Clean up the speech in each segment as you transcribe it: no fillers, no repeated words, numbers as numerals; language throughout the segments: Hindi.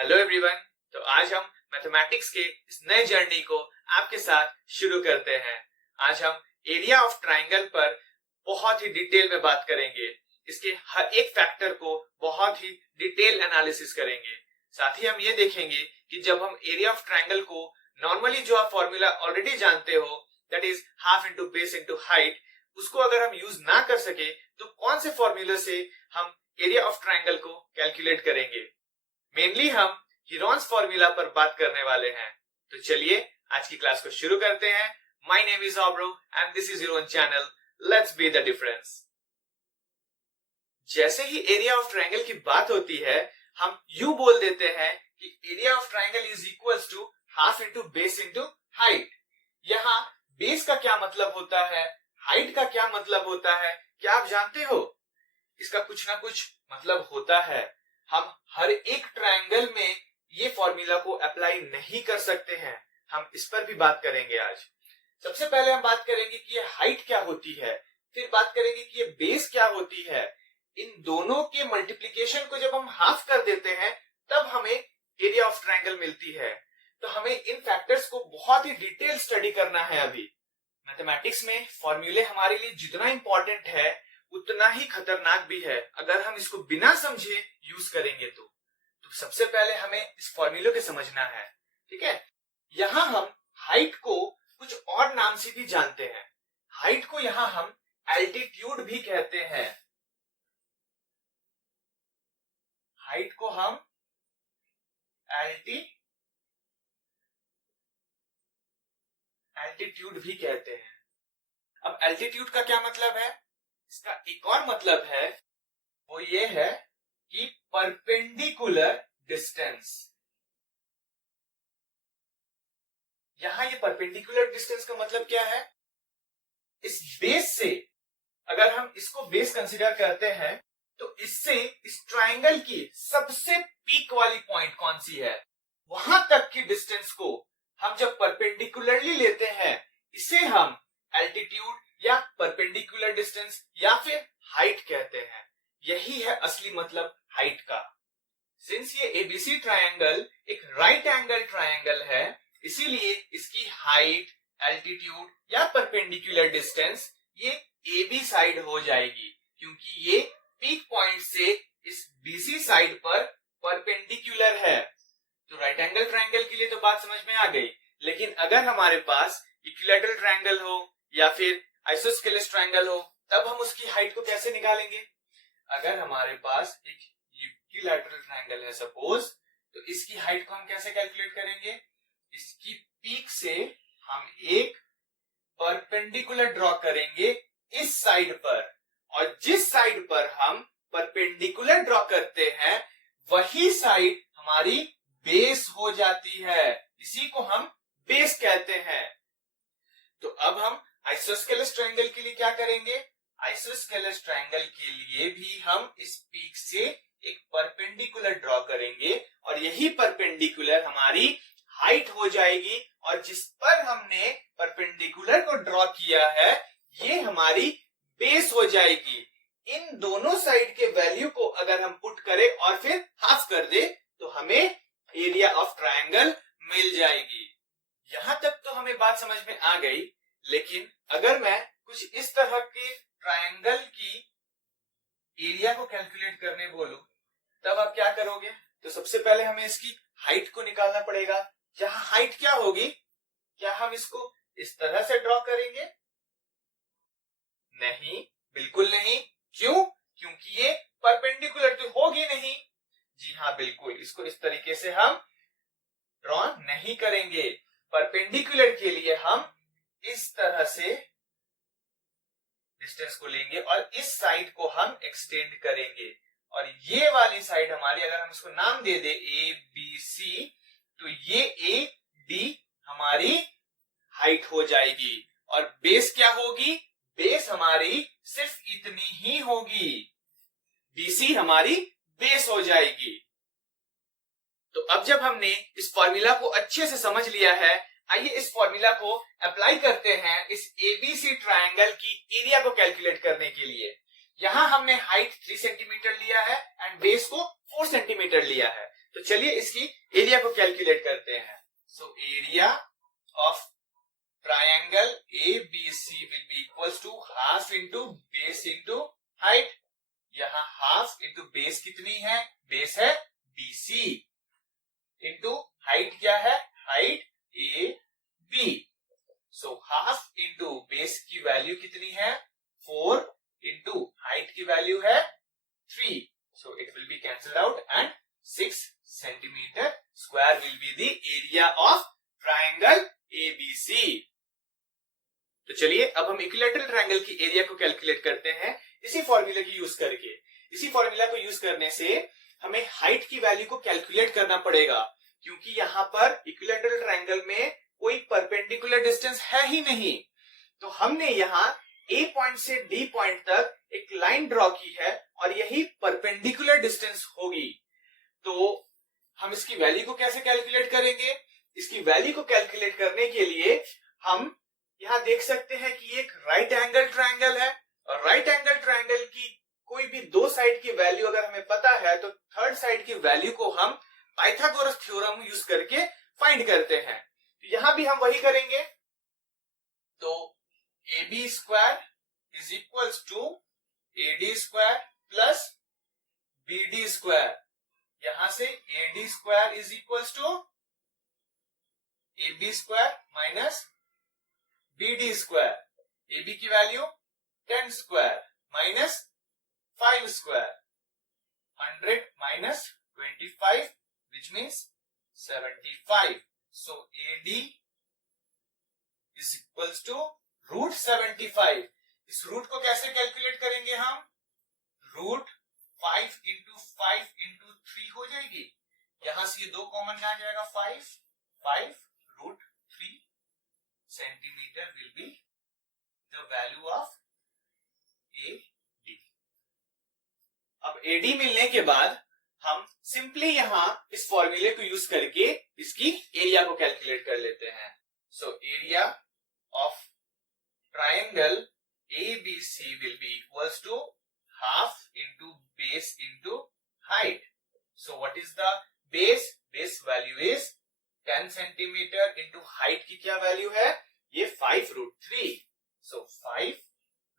Hello everyone. तो आज हम मैथमेटिक्स के इस नए जर्नी को आपके साथ शुरू करते हैं। आज हम एरिया ऑफ ट्राइंगल पर बहुत ही डिटेल में बात करेंगे। इसके हर एक फैक्टर को बहुत ही डिटेल एनालिसिस करेंगे। साथ ही हम ये देखेंगे कि जब हम एरिया ऑफ ट्राइंगल को नॉर्मली जो आप फॉर्मूला ऑलरेडी जानते हो, that is half into base into height, उसको अगर हम यूज ना कर सके तो कौन से फॉर्मूले से हम एरिया ऑफ ट्राइंगल को कैलकुलेट करेंगे। मेनली हम हीरोन्स फॉर्मूला पर बात करने वाले हैं। तो चलिए आज की क्लास को शुरू करते हैं। माय नेम इज ऑब्रो and this is your own channel, let's be the difference. जैसे ही एरिया ऑफ ट्राइंगल की बात होती है, हम यू बोल देते हैं कि area of triangle is equals to half into base into height. यहाँ बेस का क्या मतलब होता है, हाइट का क्या मतलब होता है, क्या आप जानते हो? इसका कुछ ना कुछ मतलब होता है। हम हर एक ट्रायंगल में ये फॉर्मूला को अप्लाई नहीं कर सकते हैं। हम इस पर भी बात करेंगे आज। सबसे पहले हम बात करेंगे कि ये हाइट क्या होती है, फिर बात करेंगे कि ये बेस क्या होती है। इन दोनों के मल्टीप्लिकेशन को जब हम हाफ कर देते हैं तब हमें एरिया ऑफ ट्रायंगल मिलती है। तो हमें इन फैक्टर्स को बहुत ही डिटेल स्टडी करना है। अभी मैथमेटिक्स में फॉर्मूले हमारे लिए जितना इंपॉर्टेंट है उतना ही खतरनाक भी है अगर हम इसको बिना समझे यूज करेंगे तो सबसे पहले हमें इस फॉर्मूले को समझना है। ठीक है, यहां हम हाइट को कुछ और नाम से भी जानते हैं। हाइट को यहां हम एल्टीट्यूड भी कहते हैं। हाइट को हम एल्टीट्यूड भी कहते हैं। अब एल्टीट्यूड का क्या मतलब है? इसका एक और मतलब है, वो ये है कि परपेंडिकुलर डिस्टेंस। यहां ये परपेंडिकुलर डिस्टेंस का मतलब क्या है? इस बेस से अगर हम इसको बेस कंसीडर करते हैं तो इससे इस ट्रायंगल की सबसे पीक वाली पॉइंट कौन सी है, वहां तक की डिस्टेंस को हम जब परपेंडिकुलरली लेते हैं इसे हम एल्टीट्यूड या परपेंडिकुलर डिस्टेंस या फिर हाइट कहते हैं। यही है असली मतलब हाइट का। सिंस ये एबीसी ट्रायंगल एक राइट एंगल ट्रायंगल है, इसीलिए इसकी हाइट, एल्टीट्यूड या परपेंडिकुलर डिस्टेंस ये एबी साइड हो जाएगी, क्योंकि ये पीक पॉइंट से इस बीसी साइड पर परपेंडिकुलर है। तो राइट एंगल ट्रायंगल के लिए तो बात समझ में आ गई, लेकिन अगर हमारे पास इक्विलैटरल ट्रायंगल हो या फिर आइसोस्केलेस ट्रायंगल हो तब हम उसकी हाइट को कैसे निकालेंगे? अगर हमारे पास एक इक्विलैटरल ट्रायंगल है सपोज, तो इसकी हाइट को हम कैसे कैलकुलेट करेंगे? इसकी पीक से हम एक परपेंडिकुलर ड्रॉ करेंगे इस साइड पर, और जिस साइड पर हम परपेंडिकुलर ड्रॉ करते हैं वही साइड हमारी बेस हो जाती है। इसी को हम बेस कहते हैं। तो अब हम आइसोस्केलेस ट्रायंगल के लिए क्या करेंगे? आइसोस्केलेस ट्रायंगल के लिए भी हम इस पीक से एक परपेंडिकुलर ड्रॉ करेंगे और यही परपेंडिकुलर हमारी हाइट हो जाएगी, और जिस पर हमने परपेंडिकुलर को ड्रॉ किया है ये हमारी बेस हो जाएगी। इन दोनों साइड के वैल्यू को अगर हम पुट करें और फिर हाफ कर दे तो हमें एरिया ऑफ ट्रायंगल मिल जाएगी। यहां तक तो हमें बात समझ में आ गई, लेकिन अगर मैं कुछ इस तरह के ट्रायंगल की एरिया को कैलकुलेट करने बोलूं तब आप क्या करोगे? तो सबसे पहले हमें इसकी हाइट को निकालना पड़ेगा। यहाँ हाइट क्या होगी? क्या हम इसको इस तरह से ड्रॉ करेंगे? नहीं, बिल्कुल नहीं। क्यों? क्योंकि ये परपेंडिकुलर तो होगी नहीं। जी हाँ, बिल्कुल, इसको इस तरीके से हम ड्रॉ नहीं करेंगे। परपेंडिकुलर के लिए हम इस तरह से डिस्टेंस को लेंगे और इस साइड को हम एक्सटेंड करेंगे, और ये वाली साइड हमारी, अगर हम इसको नाम दे दे ए बी सी, तो ये ए डी हमारी हाइट हो जाएगी। और बेस क्या होगी? बेस हमारी सिर्फ इतनी ही होगी, बीसी हमारी बेस हो जाएगी। तो अब जब हमने इस फॉर्मूला को अच्छे से समझ लिया है, आइए इस फॉर्मूला को अप्लाई करते हैं इस एबीसी ट्रायंगल की एरिया को कैलकुलेट करने के लिए। यहां हमने हाइट 3 सेंटीमीटर लिया है एंड बेस को 4 सेंटीमीटर लिया है। तो चलिए इसकी एरिया को कैलकुलेट करते हैं। So area of triangle ABC will be equals to half into base into height. यहां हाफ इंटू बेस कितनी है, बेस है BC, इंटू हाइट क्या है, height AB। So half into base की वैल्यू कितनी है 4 इंटू हाइट की वैल्यू है 3। So it will be cancelled out and 6 centimetre square will be the area of triangle ABC। तो चलिए अब हम इक्विलैटरल ट्रायंगल की एरिया को कैलकुलेट करते हैं इसी फॉर्मूला की यूज करके। इसी फॉर्मूला को यूज करने से हमें हाइट की वैल्यू को कैलकुलेट करना पड़ेगा, क्योंकि यहां पर इक्विलैटरल ट्रायंगल में कोई परपेंडिकुलर डिस्टेंस है ही नहीं। तो हमने यहां A पॉइंट से D पॉइंट तक एक लाइन ड्रॉ की है और यही परपेंडिकुलर डिस्टेंस होगी। तो हम इसकी वैल्यू को कैसे कैलकुलेट करेंगे? इसकी वैल्यू को कैलकुलेट करने के लिए हम यहां देख सकते हैं कि एक राइट एंगल ट्रायंगल है, और राइट एंगल ट्रायंगल की कोई भी दो साइड की वैल्यू अगर हमें पता है तो थर्ड साइड की वैल्यू को हम पाइथागोरस थ्योरम यूज करके फाइंड करते हैं। तो यहां भी हम वही करेंगे। तो AB square is equals to AD square plus BD square. यहां से AD square is equals to AB square minus BD square. AB की value 10 square minus 5 square, 100 minus 25 which means 75. So AD is equals to root 75। इस रूट को कैसे कैलकुलेट करेंगे हम? रूट 5 इंटू 5 इंटू 3 हो जाएगी। यहां से ये 2 कॉमन आ जाएगा 5 root 3 centimetre will be the value of AD। अब AD मिलने के बाद हम सिंपली यहां इस फॉर्मूले को यूज करके इसकी एरिया को कैलकुलेट कर लेते हैं। So area of triangle ABC will be equals to half into base into height. So what is the base? Base value is 10 centimeter into height की क्या वैल्यू है? ये 5 रूट 3। So 5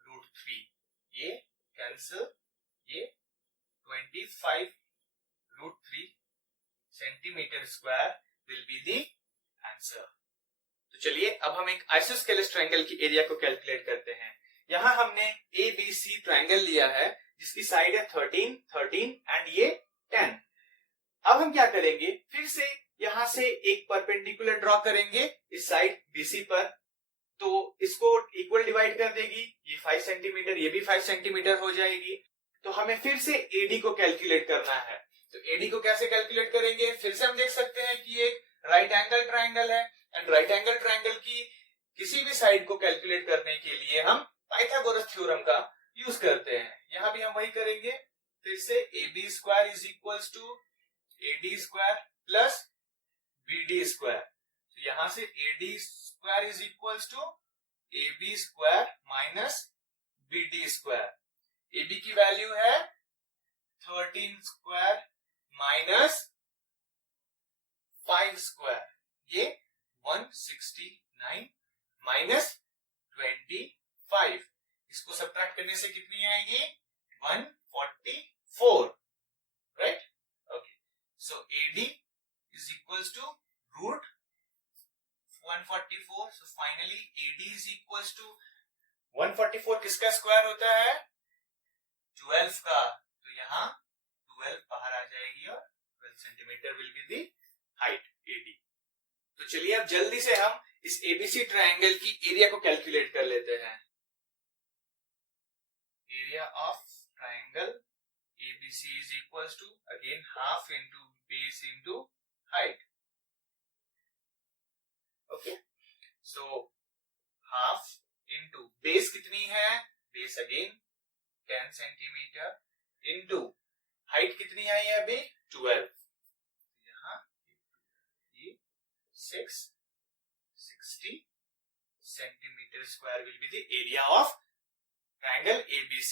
रूट 3 ये कैंसिल, ये 25 root 3 centimetre square will be the answer। तो चलिए अब हम एक आइसोस्केलेस ट्रायंगल की एरिया को कैलकुलेट करते हैं। यहां हमने ABC ट्रायंगल लिया है जिसकी साइड है 13, 13 एंड ये 10। अब हम क्या करेंगे, फिर से यहां से एक परपेंडिकुलर ड्रॉ करेंगे इस साइड BC पर। तो इसको इक्वल डिवाइड कर देगी, ये 5 सेंटीमीटर, ये भी 5 सेंटीमीटर हो जाएगी। तो हमें फिर से AD को कैलकुलेट करना है। तो AD को कैसे कैलकुलेट करेंगे? फिर से हम देख सकते हैं कि एक राइट एंगल ट्रायंगल है एंड राइट एंगल ट्रायंगल की किसी भी साइड को कैलकुलेट करने के लिए हम पाइथागोरस थ्योरम का यूज करते हैं। यहां भी हम वही करेंगे। फिर से AB square is equals to AD square plus BD square. तो यहां से AD square is equals to AB square minus BD square. AB की वैल्यू है 13 स्क्वायर माइनस 5 स्क्वायर, ये 169 माइनस 25। इसको सब्ट्रैक्ट करने से कितनी आएगी? 144, right? Okay, so AD is equals to root 144। So finally AD is equals to 144 किसका स्क्वायर होता है? 12 का। तो यहां 12 बाहर आ जाएगी और 12 centimetre will be the height AD। तो चलिए अब जल्दी से हम इस ABC ट्रायंगल की एरिया को कैलकुलेट कर लेते हैं। Area of triangle ABC is equals to again half into base into height. Okay, so half into base कितनी है? Base again 10 centimetre into height कितनी आई है अभी? 12। यहां 660 centimetre square will be the area of triangle ABC।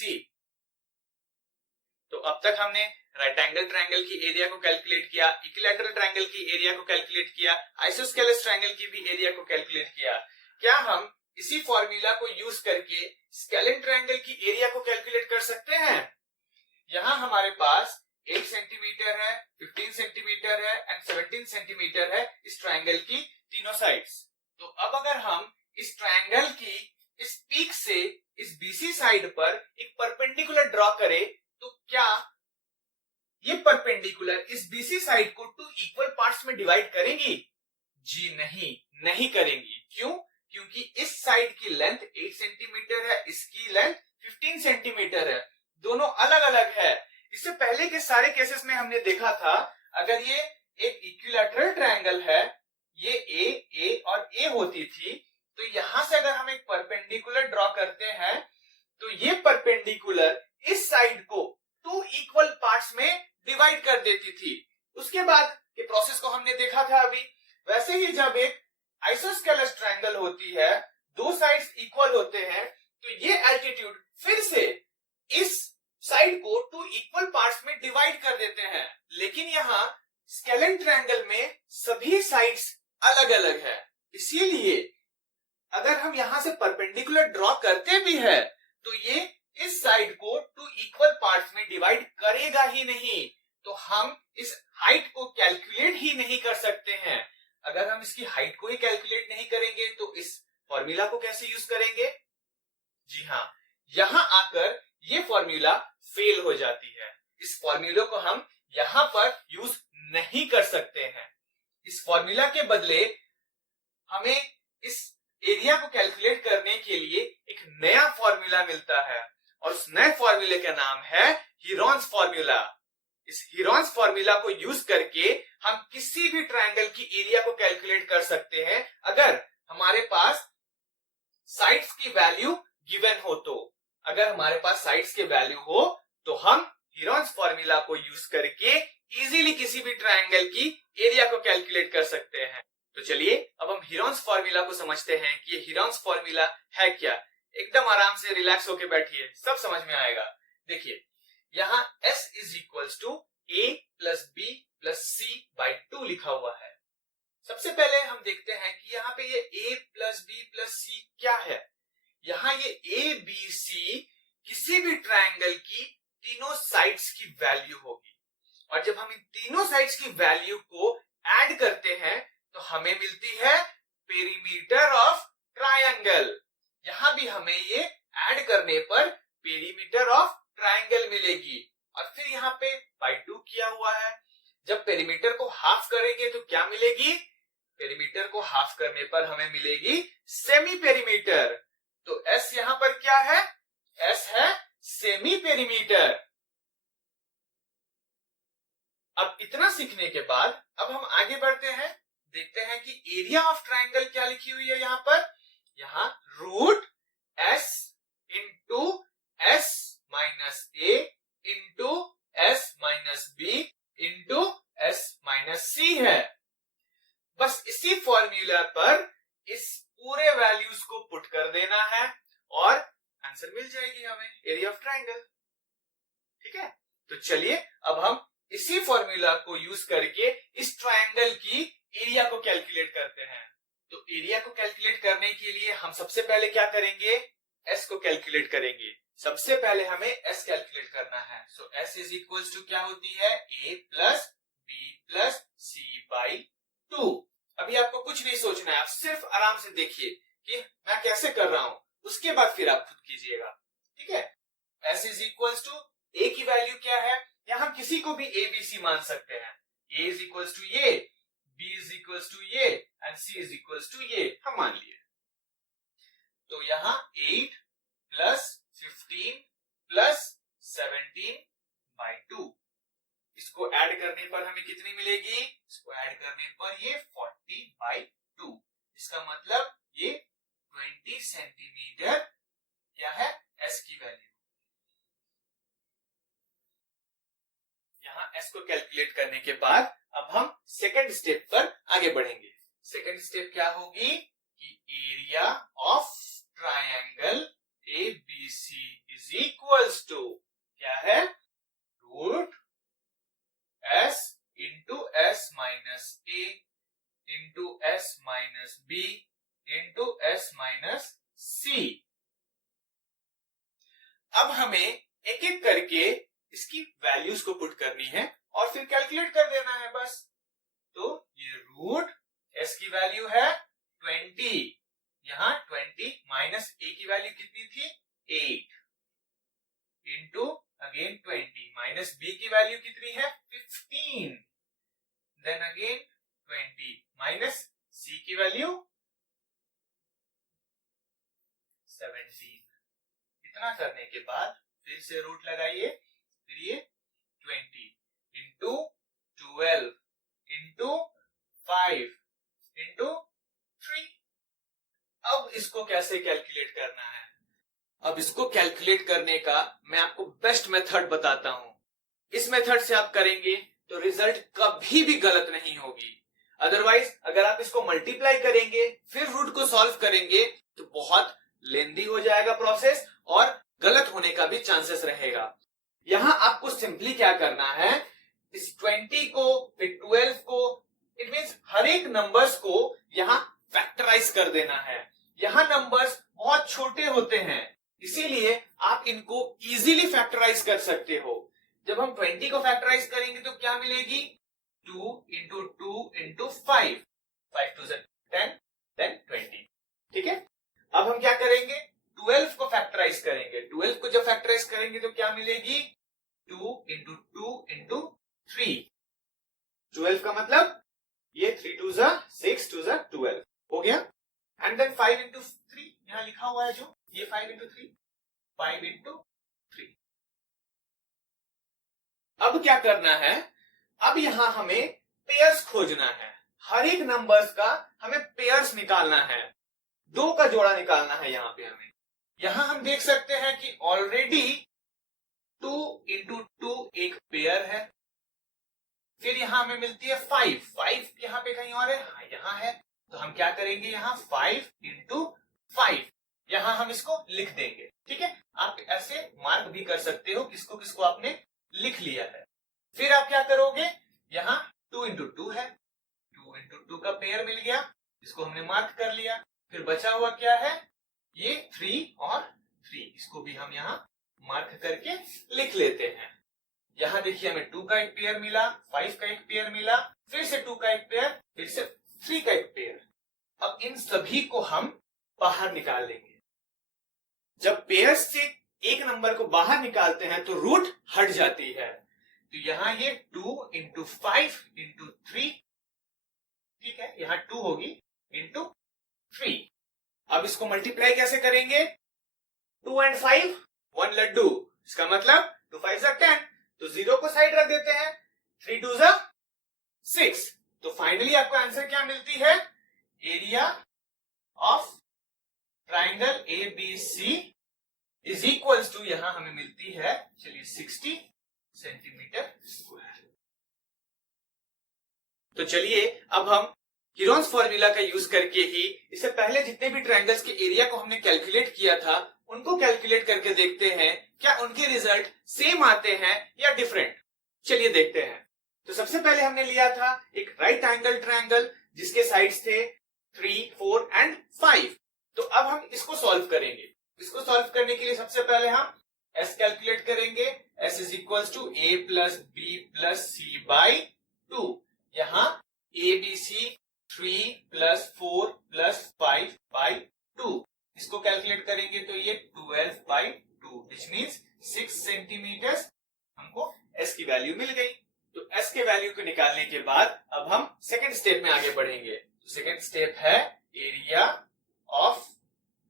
तो अब तक हमने राइट एंगल ट्रायंगल की एरिया को कैलकुलेट किया, इक्विलैटरल ट्रायंगल की एरिया को कैलकुलेट किया, आइसोस्केलेस ट्रायंगल की भी एरिया को कैलकुलेट किया। क्या हम इसी फॉर्मूला को यूज करके स्केलेन ट्रायंगल की एरिया को कैलकुलेट कर सकते हैं? यहां हमारे पास 8 सेंटीमीटर है, 15 सेंटीमीटर है एंड 17 सेंटीमीटर है इस ट्रायंगल की तीनों साइड्स। तो अब अगर हम इस ट्रायंगल की इस पीक से इस बीसी साइड पर एक परपेंडिकुलर ड्रॉ करें तो क्या ये परपेंडिकुलर इस बीसी साइड को 2 इक्वल पार्ट्स में डिवाइड करेंगी? जी नहीं, नहीं करेंगी। क्यों? क्योंकि इस साइड की लेंथ 8 सेंटीमीटर है, इसकी लेंथ 15 सेंटीमीटर है, दोनों अलग अलग है। इससे पहले के सारे केसेस में हमने देखा था अगर ये एक इक्विलैटरल ट्रायंगल है, ये ए और ए होती थी, तो यहां से अगर हम एक परपेंडिकुलर ड्रॉ करते हैं तो ये परपेंडिकुलर इस साइड को 2 इक्वल पार्ट्स में डिवाइड कर देती थी। उसके बाद के प्रोसेस को हमने देखा था अभी। वैसे ही जब एक आइसोस्केलेस ट्रायंगल होती है, दो साइड्स इक्वल होते हैं, तो ये एल्टीट्यूड फिर से इस साइड को 2 इक्वल पार्ट्स में डिवाइड कर देते हैं। लेकिन यहाँ स्केलेन ट्रायंगल में सभी साइड्स अलग अलग है, इसीलिए अगर हम यहां से परपेंडिकुलर ड्रॉ करते भी है तो ये इस साइड को 2 इक्वल पार्ट्स में डिवाइड करेगा ही नहीं, तो हम इस हाइट को कैलकुलेट ही नहीं कर सकते हैं। अगर हम इसकी हाइट को ही कैलकुलेट नहीं करेंगे तो इस फॉर्मूला को कैसे यूज करेंगे? जी हाँ, यहां आकर ये फॉर्मूला फेल हो जाती है। इस फॉर्मूले को हम यहां पर यूज नहीं कर सकते हैं। इस फॉर्मूला के बदले हमें इस एरिया को कैलकुलेट करने के लिए एक नया फॉर्मूला मिलता है और उस नए फॉर्मूले का नाम है हीरोन्स फॉर्मूला। इस हीरोन्स फॉर्मूला को यूज करके हम किसी भी ट्रायंगल की एरिया को कैलकुलेट कर सकते हैं अगर हमारे पास साइड्स की वैल्यू गिवन हो तो। अगर हमारे पास साइड्स के वैल्यू हो तो हम हीरोन्स फॉर्मूला को यूज करके इजीली किसी भी ट्रायंगल की एरिया को कैलकुलेट कर सकते हैं। तो चलिए अब हम हीरोन्स फॉर्मूला को समझते हैं कि ये हीरोन्स फॉर्मूला है क्या। एकदम आराम से रिलैक्स होके बैठिए, सब समझ में आएगा। देखिए यहाँ S is equals to A plus B plus C by 2 लिखा हुआ है। सबसे पहले हम देखते हैं कि यहाँ पे ये A plus B plus C क्या है। यहाँ ये A B C किसी भी ट्रायंगल की तीनों साइड्स की वैल्यू होगी और जब हम इन तीनों साइड्स की वैल्यू को ऐड करते हैं तो हमें मिलती है पेरीमीटर ऑफ ट्रायंगल। यहां भी हमें ये ऐड करने पर पेरीमीटर ऑफ ट्रायंगल मिलेगी और फिर यहाँ पे बाई 2 किया हुआ है। जब पेरीमीटर को हाफ करेंगे तो क्या मिलेगी? पेरीमीटर को हाफ करने पर हमें मिलेगी सेमी पेरीमीटर। तो S यहां पर क्या है? S है सेमी पेरीमीटर। अब इतना सीखने के बाद अब हम आगे बढ़ते हैं, देखते हैं कि एरिया ऑफ ट्रायंगल क्या लिखी हुई है यहाँ पर। यहाँ root S into S minus A into S minus B into S minus C है। बस इसी फॉर्मूला पर इस पूरे वैल्यूज को पुट कर देना है और आंसर मिल जाएगी हमें एरिया ऑफ ट्रायंगल। ठीक है, तो चलिए अब हम इसी फॉर्मूला को यूज करके इस ट्रायंगल की एरिया को कैलकुलेट करते हैं। तो एरिया को कैलकुलेट करने के लिए हम सबसे पहले क्या करेंगे? S को कैलकुलेट करेंगे। सबसे पहले हमें S कैलकुलेट करना है। सो S इज इक्वल्स टू क्या होती है? A plus B plus C by 2। अभी आपको कुछ नहीं सोचना है, आप सिर्फ आराम से देखिए कि मैं कैसे कर रहा हूं, उसके बाद फिर आप खुद कीजिएगा। ठीक है, S is equals to A की वैल्यू क्या है? यहां किसी को भी A B C मान सकते हैं। A इज इक्वल्स टू ये, B इज इक्वल्स टू ये and C is equals to ये हम मान लिए। तो यहां 8 प्लस 15 प्लस 17 बाई 2, इसको ऐड करने पर हमें कितनी मिलेगी? इसको ऐड करने पर ये 40 बाई 2। इसका मतलब ये 20 सेंटीमीटर क्या है? S की वैल्यू। यहाँ S को कैलकुलेट करने के बाद अब हम सेकंड स्टेप पर आगे बढ़ेंगे। सेकंड स्टेप क्या होगी कि area of triangle ABC is equals to क्या है? Root s into s minus a into s minus b into s minus c. अब हमें एक एक करके इसकी वैल्यूज को पुट करनी है और फिर कैलकुलेट कर देना है बस। तो ये रूट एस की वैल्यू है 20, यहां 20 माइनस ए की वैल्यू कितनी थी 8 इंटू अगेन 20 माइनस बी की वैल्यू कितनी है 15, देन अगेन 20 माइनस सी की वैल्यू 17। इतना करने के बाद फिर से रूट लगाइए, फिर ये 20 इंटू 12 इंटू 5 इंटू 3। अब इसको कैसे कैलकुलेट करना है? अब इसको कैलकुलेट करने का मैं आपको बेस्ट मेथड बताता हूं। इस मेथड से आप करेंगे तो रिजल्ट कभी भी गलत नहीं होगी। अदरवाइज अगर आप इसको मल्टीप्लाई करेंगे फिर रूट को सॉल्व करेंगे तो बहुत लेंदी हो जाएगा प्रोसेस और गलत होने का भी चांसेस रहेगा। यहां आपको सिंपली क्या करना है, इस 20 को फिर 12 को, इट मींस हर एक नंबर्स को यहां फैक्टराइज कर देना है। यहां नंबर्स बहुत छोटे होते हैं इसीलिए आप इनको इजीली फैक्टराइज कर सकते हो। जब हम 20 को फैक्टराइज करेंगे तो क्या मिलेगी 2 इंटू 2 इंटू 5, 5 2 10 देन 20। ठीक है, अब हम क्या करेंगे 12 को फैक्टराइज करेंगे। 12 को जब फैक्टराइज करेंगे तो क्या मिलेगी 2 इंटू 2 इंटू 3। 12 का मतलब ये 3 2 6 2 12 हो गया। एंड देन 5 इंटू 3 यहां लिखा हुआ है जो ये 5 इंटू 3, 5 इंटू 3। अब क्या करना है, अब यहां हमें पेयर्स खोजना है। हर एक नंबर्स का हमें पेयर्स निकालना है, 2 का जोड़ा निकालना है। यहां पे हमें यहां हम देख सकते हैं कि ऑलरेडी 2 इंटू 2 एक पेयर है। फिर यहां हमें मिलती है 5, 5 यहां पे कहीं और है, हाँ यहां है। तो हम क्या करेंगे यहां 5 इंटू 5 यहां हम इसको लिख देंगे। ठीक है, आप ऐसे मार्क भी कर सकते हो किसको किसको आपने लिख लिया है। फिर आप क्या करोगे, यहां 2 इंटू 2 है, 2 इंटू 2 का पेयर मिल गया, इसको हमने मार्क कर लिया। फिर बचा हुआ क्या है, ये 3 और 3, इसको भी हम यहां मार्क करके लिख लेते हैं। यहां देखिए हमें 2 का एक पेयर मिला, 5 का एक पेयर मिला, फिर से 2 का एक पेयर, फिर से 3 का एक पेयर। अब इन सभी को हम बाहर निकाल लेंगे। जब पेयर से एक नंबर को बाहर निकालते हैं तो रूट हट जाती है। तो यहां ये 2 इंटू 5 इंटू 3, ठीक है, यहां 2 होगी इंटू 3। अब इसको मल्टीप्लाई कैसे करेंगे, 2 एंड 5 1 लड्डू, इसका मतलब 2 5 10, तो 0 को साइड रख देते हैं, 3 2 6। तो फाइनली आपको आंसर क्या मिलती है, area of triangle ABC is equals to, यहां हमें मिलती है चलिए 60 सेंटीमीटर स्क्वायर। तो चलिए अब हम हीरोन्स फॉर्मूला का यूज करके ही इससे पहले जितने भी ट्रायंगल्स के एरिया को हमने कैलकुलेट किया था उनको कैलकुलेट करके देखते हैं क्या उनके रिजल्ट सेम आते हैं या डिफरेंट। चलिए देखते हैं। तो सबसे पहले हमने लिया था एक राइट एंगल ट्रायंगल जिसके साइड्स थे 3 4 एंड 5। तो अब हम इसको सॉल्व करेंगे। इसको सॉल्व करने के लिए सबसे पहले हम s कैलकुलेट करेंगे। s is equals to a plus B plus C by 2। यहां ABC 3 प्लस 4 प्लस 5 बाई 2। इसको कैलकुलेट करेंगे तो ये 12 बाई 2 विच मीन्स 6 सेंटीमीटर हमको s की वैल्यू मिल गई। तो s के वैल्यू को निकालने के बाद अब हम सेकेंड स्टेप में आगे बढ़ेंगे। तो सेकेंड स्टेप है area of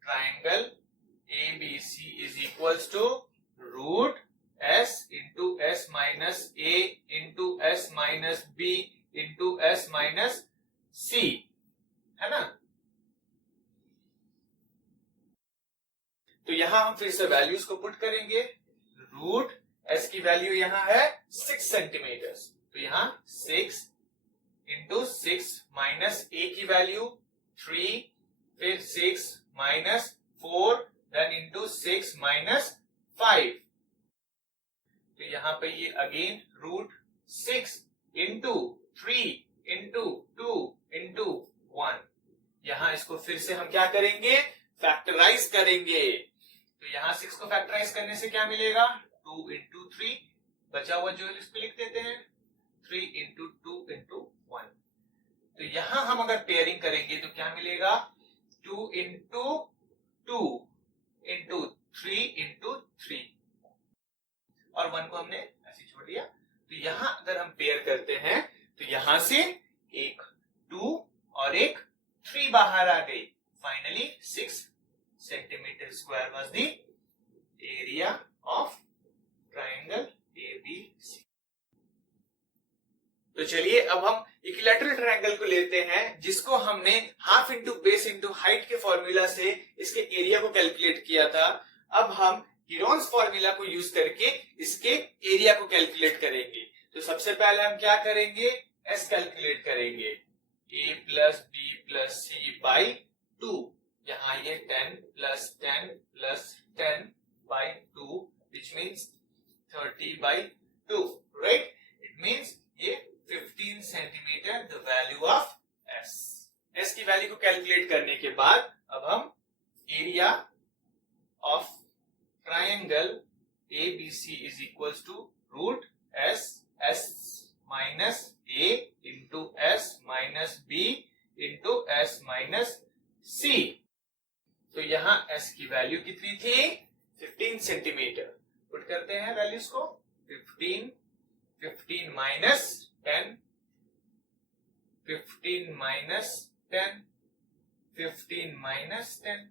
triangle ABC is equals to root S into S minus A into S minus B into S minus C, है ना। तो यहां हम फिर से वैल्यूज को पुट करेंगे। रूट S की वैल्यू यहां है 6 सेंटीमीटर, तो यहां 6 इंटू 6 माइनस A की वैल्यू 3, फिर 6 माइनस 4 देन इंटू 6 माइनस 5। तो यहां पे ये again root 6 into 3 into 2 into 1। यहां इसको फिर से हम क्या करेंगे, फैक्टराइज करेंगे। तो यहां 6 को फैक्टराइज करने से क्या मिलेगा, 2 इंटू 3, बचा हुआ जो इसको लिख देते हैं 3 इंटू 2 इंटू 1। तो यहां हम अगर पेयरिंग करेंगे तो क्या मिलेगा, 2 इंटू 2 इंटू 3 इंटू 3, और 1 को हमने ऐसे छोड़ दिया। तो यहां अगर हम पेयर करते हैं तो यहां से एक 2 और एक 3 बाहर आ गई। Finally 6 centimetre square was the area of triangle ABC। तो चलिए अब हम इक्विलैटरल ट्रायंगल को लेते हैं, जिसको हमने half into base into height के फॉर्मूला से इसके एरिया को कैलकुलेट किया था। अब हम हीरोन्स फॉर्मूला को यूज करके इसके एरिया को कैलकुलेट करेंगे। तो सबसे पहले हम क्या करेंगे, एस कैलकुलेट करेंगे, a plus B plus C by 2। यहाँ ये 10 plus 10 plus 10 by 2 which means 30 by 2, right. It means ये 15 centimetre the value of s. S की वैल्यू को कैलकुलेट करने के बाद अब हम area of triangle ABC is equals to root s s minus a into s minus b into s minus c. तो यहां एस की वैल्यू कितनी थी, 15 सेंटीमीटर। पुट करते हैं वैल्यूज को, 15 माइनस 10, 15 माइनस 10, 15 माइनस 10।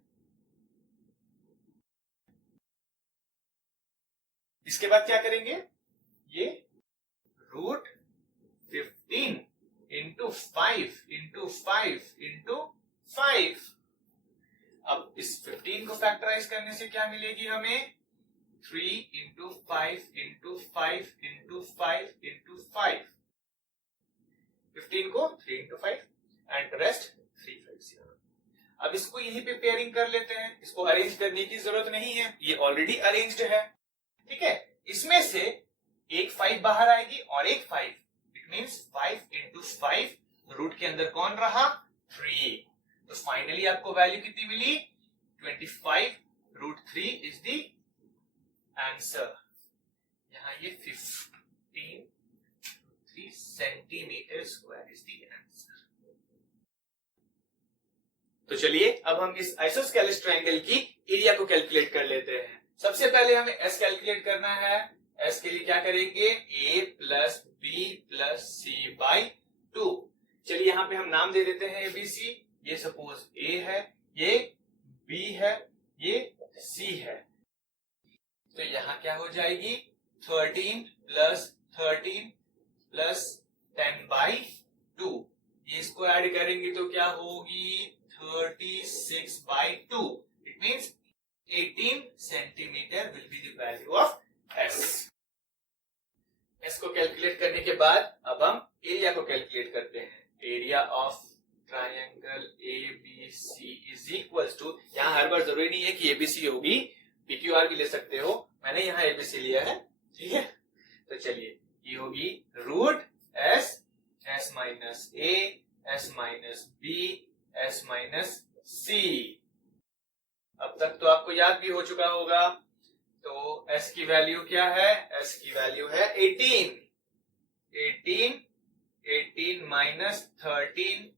इसके बाद क्या करेंगे, ये रूट 15 इंटू 5 इंटू 5 इंटू 5। अब इस 15 को फैक्टराइज करने से क्या मिलेगी हमें, 3 इंटू 5 इंटू 5 इंटू 5 इंटू 5। 15 को 3 इंटू 5 एंड रेस्ट 350। अब इसको यहीं पे पेयरिंग कर लेते हैं, इसको अरेंज करने की जरूरत नहीं है, ये ऑलरेडी अरेंज्ड है, ठीक है। इसमें से एक 5 बाहर आएगी और एक 5, इट मींस 5 इंटू 5, रूट के अंदर कौन रहा, 3। तो फाइनली आपको वैल्यू कितनी मिली, 25 रूट 3 इज द आंसर। यहां ये 15 centimetre square is the answer. तो चलिए अब हम इस आइसोस्केलेस ट्रायंगल की एरिया को कैलकुलेट कर लेते हैं। सबसे पहले हमें एस कैलकुलेट करना है। एस के लिए क्या करेंगे, a plus B plus C by 2। चलिए यहां पे हम नाम दे देते हैं एबीसी। ये सपोज ए है, ये बी है, ये सी है। तो यहां क्या हो जाएगी, 13 प्लस 13 प्लस 10 बाई 2। ये इसको ऐड करेंगे तो क्या होगी, 36 by 2। It means 18 centimetre will be the value of s. S को कैलकुलेट करने के बाद अब हम एरिया को कैलकुलेट करते हैं। Area of triangle ABC is equals to, यहां हर बार जरूरी नहीं है कि ABC होगी, PQR भी ले सकते हो, मैंने यहां ABC लिया है, ठीक है। तो चलिए ये होगी root s, s minus a, s minus b, s minus c. अब तक तो आपको याद भी हो चुका होगा। तो s की वैल्यू क्या है, s की वैल्यू है 18। 18 माइनस 13,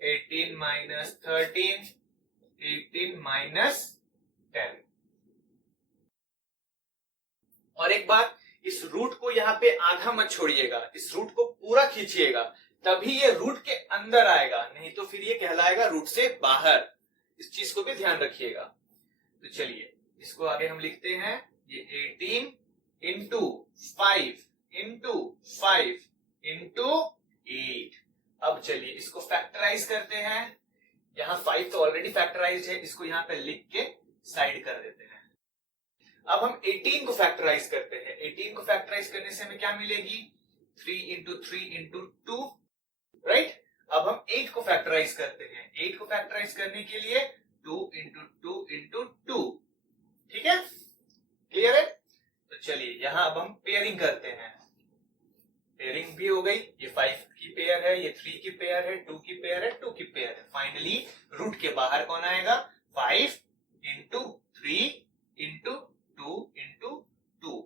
18 माइनस 13, 18 माइनस 10। और एक बात, इस रूट को यहाँ पे आधा मत छोड़िएगा, इस रूट को पूरा खींचिएगा, तभी ये रूट के अंदर आएगा, नहीं तो फिर ये कहलाएगा रूट से बाहर। इस चीज को भी ध्यान रखिएगा। तो चलिए इसको आगे हम लिखते हैं, ये 18 इंटू 5 इंटू 5 इंटू 8। अब चलिए इसको फैक्टराइज करते हैं। यहां 5 तो ऑलरेडी फैक्टराइज है, इसको यहां पे लिख के साइड कर देते हैं। अब हम 18 को फैक्टराइज करते हैं। 18 को फैक्टराइज करने से हमें क्या मिलेगी, 3 इंटू 3 इंटू 2, राइट। अब हम 8 को फैक्टराइज करते हैं। 8 को फैक्टराइज करने के लिए 2 इंटू 2 इंटू 2, ठीक है, क्लियर है। तो चलिए यहां अब हम पेयरिंग करते हैं। मिररिंग भी हो गई, ये 5 की पेयर है, ये 3 की पेयर है, 2 की पेयर है, 2 की पेयर है। फाइनली रूट के बाहर कौन आएगा? 5 इंटू 3 इंटू 2 इंटू 2।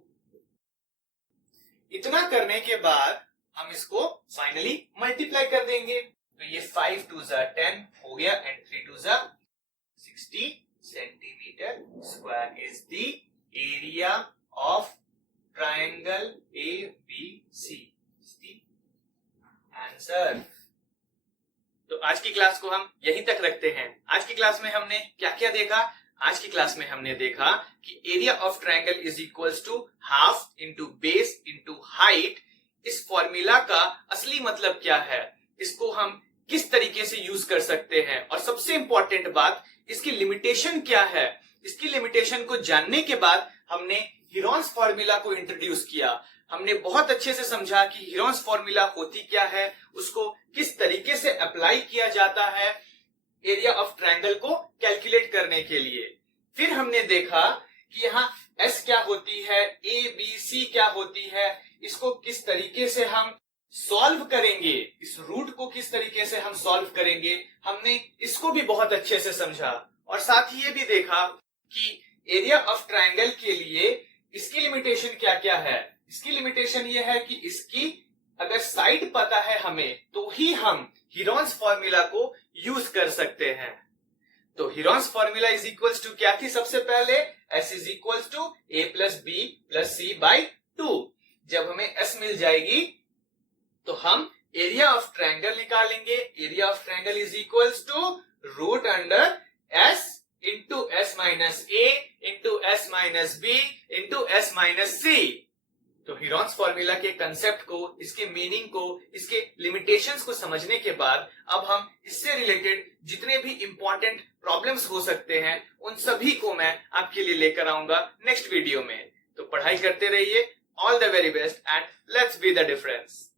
इतना करने के बाद हम इसको फाइनली मल्टीप्लाई कर देंगे। तो ये 5 2 10 हो गया and 3 2 60 centimetre square is the area of triangle ABC। Answer. तो आज की क्लास को हम यहीं तक रखते हैं। आज की क्लास में हमने क्या क्या देखा? आज की क्लास में हमने देखा कि area of triangle is equals to half into base into height. इस फॉर्मूला का असली मतलब क्या है, इसको हम किस तरीके से यूज कर सकते हैं, और सबसे इंपॉर्टेंट बात, इसकी लिमिटेशन क्या है। इसकी लिमिटेशन को जानने के बाद हमने हीरोन्स फॉर्मूला को इंट्रोड्यूस किया। हमने बहुत अच्छे से समझा कि हीरोन्स फॉर्मूला होती क्या है, उसको किस तरीके से अप्लाई किया जाता है एरिया ऑफ ट्रायंगल को कैलकुलेट करने के लिए। फिर हमने देखा कि यहाँ एस क्या होती है, ए बी सी क्या होती है, इसको किस तरीके से हम सॉल्व करेंगे, इस रूट को किस तरीके से हम सॉल्व करेंगे, हमने इसको भी बहुत अच्छे से समझा। और साथ ही ये भी देखा कि एरिया ऑफ ट्रायंगल के लिए इसकी लिमिटेशन क्या क्या है। इसकी लिमिटेशन ये है कि इसकी अगर साइड पता है हमें, तो ही हम हीरोन्स फॉर्मूला को यूज कर सकते हैं। तो Heron's formula is equals to क्या थी? सबसे पहले S is equals to A plus B plus C by 2। जब हमें S मिल जाएगी तो हम एरिया ऑफ ट्रायंगल निकालेंगे। Area of triangle is equals to root under S into S minus A into S minus B into S minus C। तो हीरोन्स फॉर्मूला के कंसेप्ट को, इसके मीनिंग को, इसके लिमिटेशंस को समझने के बाद अब हम इससे रिलेटेड जितने भी इंपॉर्टेंट प्रॉब्लम्स हो सकते हैं उन सभी को मैं आपके लिए लेकर आऊंगा नेक्स्ट वीडियो में। तो पढ़ाई करते रहिए। All the very best and let's be the difference.